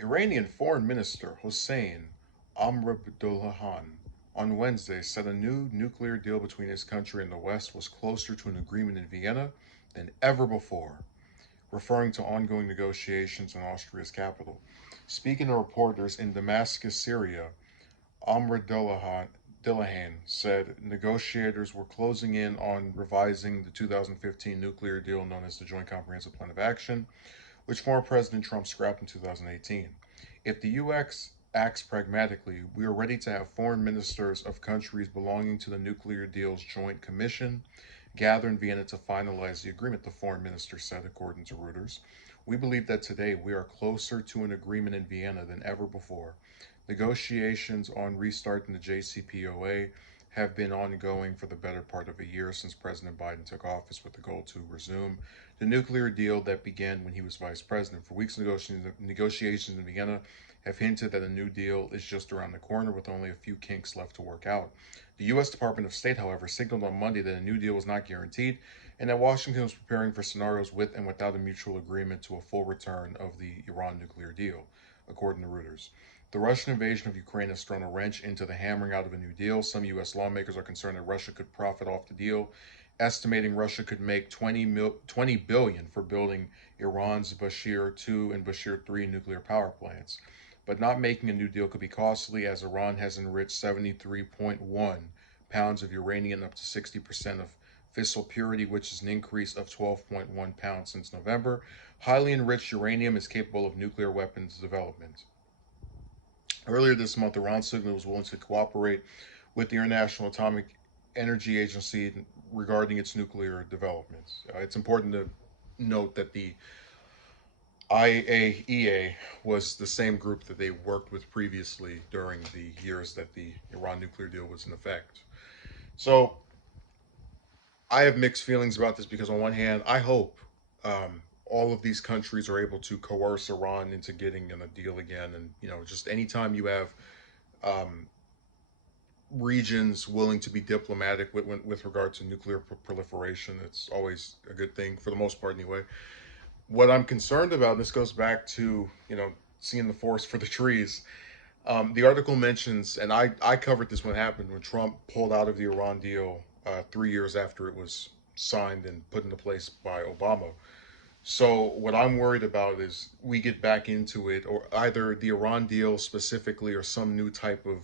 Iranian Foreign Minister Hossein Amr-Abdollahian on Wednesday said a new nuclear deal between his country and the West was closer to an agreement in Vienna than ever before, referring to ongoing negotiations in Austria's capital. Speaking to reporters in Damascus, Syria, Amr-Abdollahian said negotiators were closing in on revising the 2015 nuclear deal known as the Joint Comprehensive Plan of Action, which former President Trump scrapped in 2018. If the U.S. acts pragmatically, we are ready to have foreign ministers of countries belonging to the nuclear deal's joint commission gather in Vienna to finalize the agreement, the foreign minister said, according to Reuters. We believe that today we are closer to an agreement in Vienna than ever before. Negotiations on restarting the JCPOA have been ongoing for the better part of a year since President Biden took office with the goal to resume the nuclear deal that began when he was vice president. For weeks, negotiations in Vienna have hinted that a new deal is just around the corner with only a few kinks left to work out. The U.S. Department of State, however, signaled on Monday that a new deal was not guaranteed and that Washington was preparing for scenarios with and without a mutual agreement to a full return of the Iran nuclear deal, according to Reuters. The Russian invasion of Ukraine has thrown a wrench into the hammering out of a new deal. Some U.S. lawmakers are concerned that Russia could profit off the deal, estimating Russia could make 20 billion for building Iran's Bashir 2 and Bashir 3 nuclear power plants. But not making a new deal could be costly, as Iran has enriched 73.1 pounds of uranium up to 60% of fissile purity, which is an increase of 12.1 pounds since November. Highly enriched uranium is capable of nuclear weapons development. Earlier this month, Iran signaled it was willing to cooperate with the International Atomic Energy Agency regarding its nuclear developments. It's important to note that the IAEA was the same group that they worked with previously during the years that the Iran nuclear deal was in effect. So I have mixed feelings about this because, on one hand, I hope all of these countries are able to coerce Iran into getting in a deal again. And, just anytime you have um, regions willing to be diplomatic with regard to nuclear proliferation, it's always a good thing for the most part, anyway. What I'm concerned about, and this goes back to seeing the forest for the trees. The article mentions, and I covered this when it happened when Trump pulled out of the Iran deal 3 years after it was signed and put into place by Obama. So what I'm worried about is we get back into it, or either the Iran deal specifically, or some new type of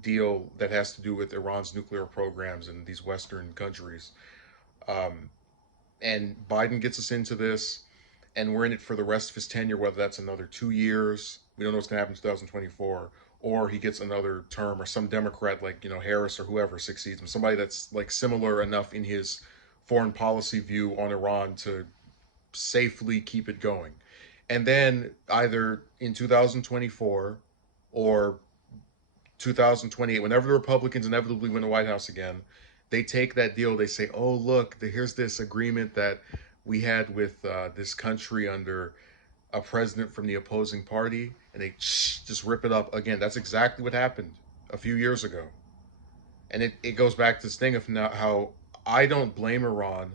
deal that has to do with Iran's nuclear programs in these Western countries. Um, and Biden gets us into this, and we're in it for the rest of his tenure, whether that's another 2 years. We don't know what's going to happen in 2024, or he gets another term, or some Democrat like Harris or whoever succeeds him, somebody that's like similar enough in his foreign policy view on Iran to safely keep it going. And then either in 2024 or 2028, whenever the Republicans inevitably win the White House again, they take that deal. They say, "Oh, look, here's this agreement that we had with this country under a president from the opposing party," and they just rip it up again. That's exactly what happened a few years ago, and it goes back to this thing of now how I don't blame Iran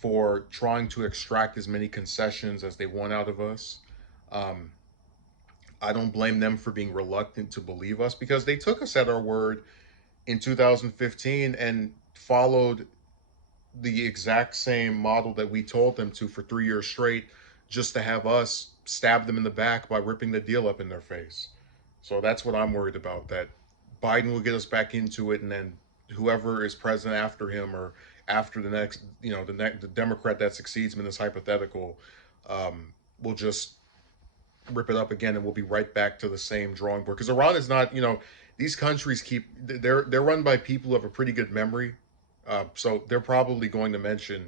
for trying to extract as many concessions as they want out of us. Um, I don't blame them for being reluctant to believe us because they took us at our word in 2015 and followed the exact same model that we told them to for 3 years straight, just to have us stab them in the back by ripping the deal up in their face. So that's what I'm worried about, that Biden will get us back into it, and then whoever is president after him, or after the next, the Democrat that succeeds him in this hypothetical, will just rip it up again, and we'll be right back to the same drawing board. Because Iran is not, these countries they're run by people who have a pretty good memory, so they're probably going to mention,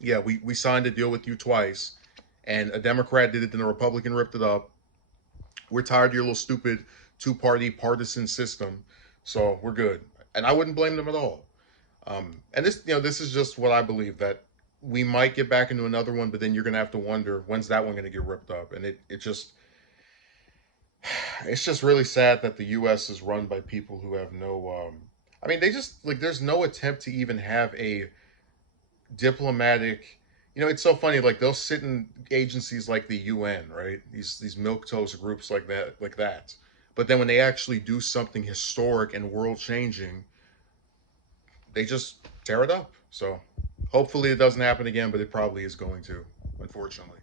yeah, we signed a deal with you twice, and a Democrat did it, then a Republican ripped it up. We're tired of your little stupid two-party partisan system, so we're good. And I wouldn't blame them at all. And this is just what I believe, that we might get back into another one, but then you're gonna have to wonder, when's that one gonna get ripped up? And it's just really sad that the U.S. is run by people who have no. I mean, they just, like, there's no attempt to even have a diplomatic It's so funny. Like they'll sit in agencies like the UN, right? These milquetoast groups like that. But then when they actually do something historic and world changing, they just tear it up. So hopefully it doesn't happen again, but it probably is going to, unfortunately.